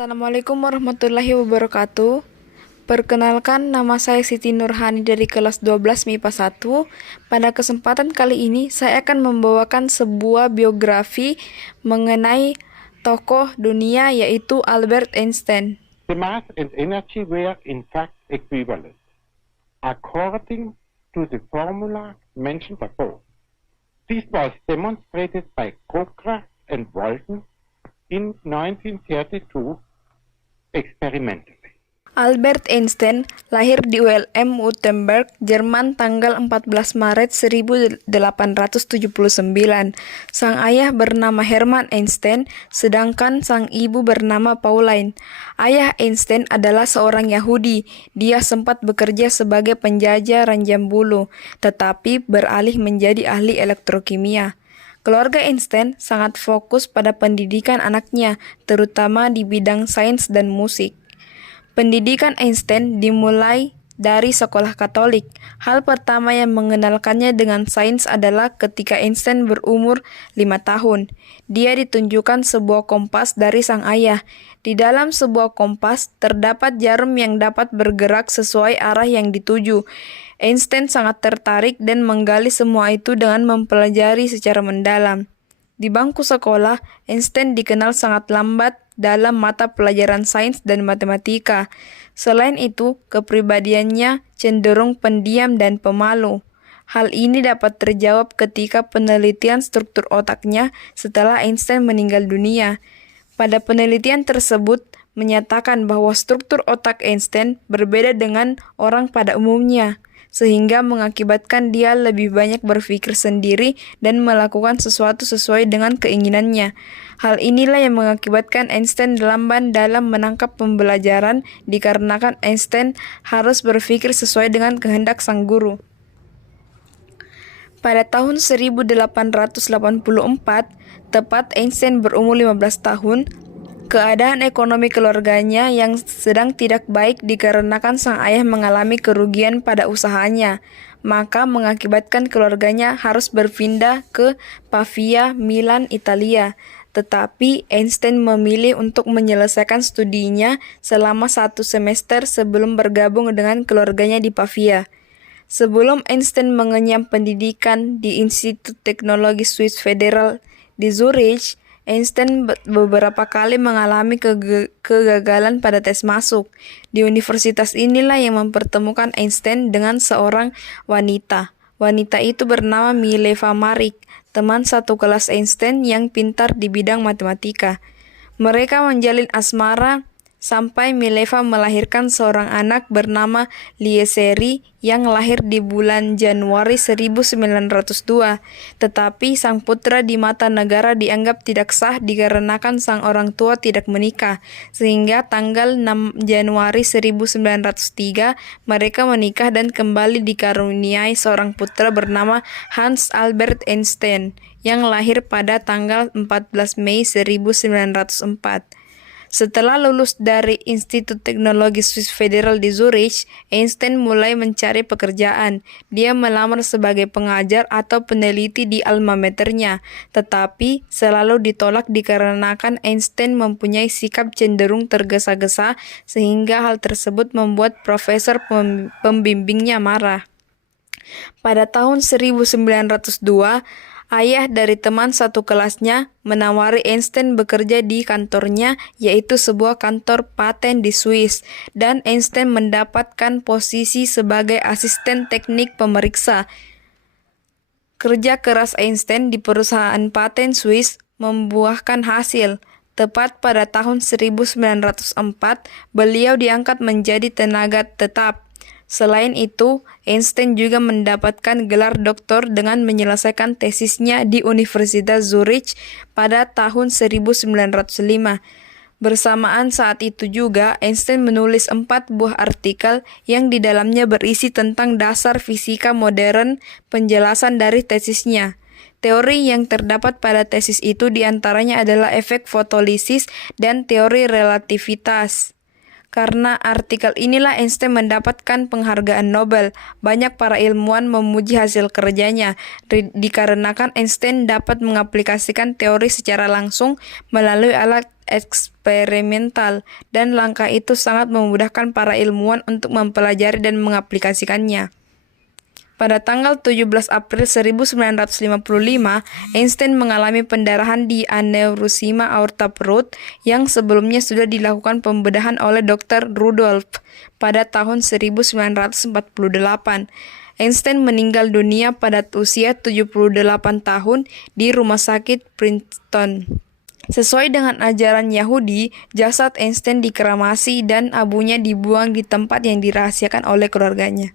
Assalamualaikum warahmatullahi wabarakatuh. Perkenalkan, nama saya Siti Nurhani dari kelas 12 MIPA 1. Pada kesempatan kali ini, saya akan membawakan sebuah biografi mengenai tokoh dunia yaitu Albert Einstein. The mass and energy were in fact equivalent, according to the formula mentioned above. This was demonstrated by Krokra and Walton in 1932 experimentally. Albert Einstein lahir di ULM Württemberg, Jerman tanggal 14 Maret 1879. Sang ayah bernama Hermann Einstein, sedangkan sang ibu bernama Pauline. Ayah Einstein adalah seorang Yahudi. Dia sempat bekerja sebagai penjajah ranjam bulu, tetapi beralih menjadi ahli elektrokimia. Keluarga Einstein sangat fokus pada pendidikan anaknya, terutama di bidang sains dan musik. Pendidikan Einstein dimulai dari sekolah Katolik. Hal pertama yang mengenalkannya dengan sains adalah ketika Einstein berumur 5 tahun. Dia ditunjukkan sebuah kompas dari sang ayah. Di dalam sebuah kompas terdapat jarum yang dapat bergerak sesuai arah yang dituju. Einstein sangat tertarik dan menggali semua itu dengan mempelajari secara mendalam. Di bangku sekolah, Einstein dikenal sangat lambat dalam mata pelajaran sains dan matematika. Selain itu, kepribadiannya cenderung pendiam dan pemalu. Hal ini dapat terjawab ketika penelitian struktur otaknya setelah Einstein meninggal dunia. Pada penelitian tersebut, menyatakan bahwa struktur otak Einstein berbeda dengan orang pada umumnya, sehingga mengakibatkan dia lebih banyak berpikir sendiri dan melakukan sesuatu sesuai dengan keinginannya. Hal inilah yang mengakibatkan Einstein lamban dalam menangkap pembelajaran dikarenakan Einstein harus berpikir sesuai dengan kehendak sang guru. Pada tahun 1884, tepat Einstein berumur 15 tahun, keadaan ekonomi keluarganya yang sedang tidak baik dikarenakan sang ayah mengalami kerugian pada usahanya, maka mengakibatkan keluarganya harus berpindah ke Pavia, Milan, Italia. Tetapi Einstein memilih untuk menyelesaikan studinya selama 1 semester sebelum bergabung dengan keluarganya di Pavia. Sebelum Einstein mengenyam pendidikan di Institut Teknologi Swiss Federal di Zurich, Einstein beberapa kali mengalami kegagalan pada tes masuk. Di universitas inilah yang mempertemukan Einstein dengan seorang wanita. Wanita itu bernama Mileva Maric, teman satu kelas Einstein yang pintar di bidang matematika. Mereka menjalin asmara sampai Mileva melahirkan seorang anak bernama Lieseri yang lahir di bulan Januari 1902. Tetapi sang putra di mata negara dianggap tidak sah dikarenakan sang orang tua tidak menikah. Sehingga tanggal 6 Januari 1903 mereka menikah dan kembali dikaruniai seorang putra bernama Hans Albert Einstein yang lahir pada tanggal 14 Mei 1904. Setelah lulus dari Institut Teknologi Swiss Federal di Zurich, Einstein mulai mencari pekerjaan. Dia melamar sebagai pengajar atau peneliti di alma maternya, tetapi selalu ditolak dikarenakan Einstein mempunyai sikap cenderung tergesa-gesa, sehingga hal tersebut membuat profesor pembimbingnya marah. Pada tahun 1902, ayah dari teman satu kelasnya menawari Einstein bekerja di kantornya, yaitu sebuah kantor paten di Swiss, dan Einstein mendapatkan posisi sebagai asisten teknik pemeriksa. Kerja keras Einstein di perusahaan paten Swiss membuahkan hasil. Tepat pada tahun 1904, beliau diangkat menjadi tenaga tetap. Selain itu, Einstein juga mendapatkan gelar doktor dengan menyelesaikan tesisnya di Universitas Zurich pada tahun 1905. Bersamaan saat itu juga, Einstein menulis 4 buah artikel yang di dalamnya berisi tentang dasar fisika modern, penjelasan dari tesisnya. Teori yang terdapat pada tesis itu diantaranya adalah efek fotolisis dan teori relativitas. Karena artikel inilah Einstein mendapatkan penghargaan Nobel. Banyak para ilmuwan memuji hasil kerjanya, dikarenakan Einstein dapat mengaplikasikan teori secara langsung melalui alat eksperimental, dan langkah itu sangat memudahkan para ilmuwan untuk mempelajari dan mengaplikasikannya. Pada tanggal 17 April 1955, Einstein mengalami pendarahan di aneurisma aorta perut yang sebelumnya sudah dilakukan pembedahan oleh Dr. Rudolph pada tahun 1948. Einstein meninggal dunia pada usia 78 tahun di rumah sakit Princeton. Sesuai dengan ajaran Yahudi, jasad Einstein dikremasi dan abunya dibuang di tempat yang dirahasiakan oleh keluarganya.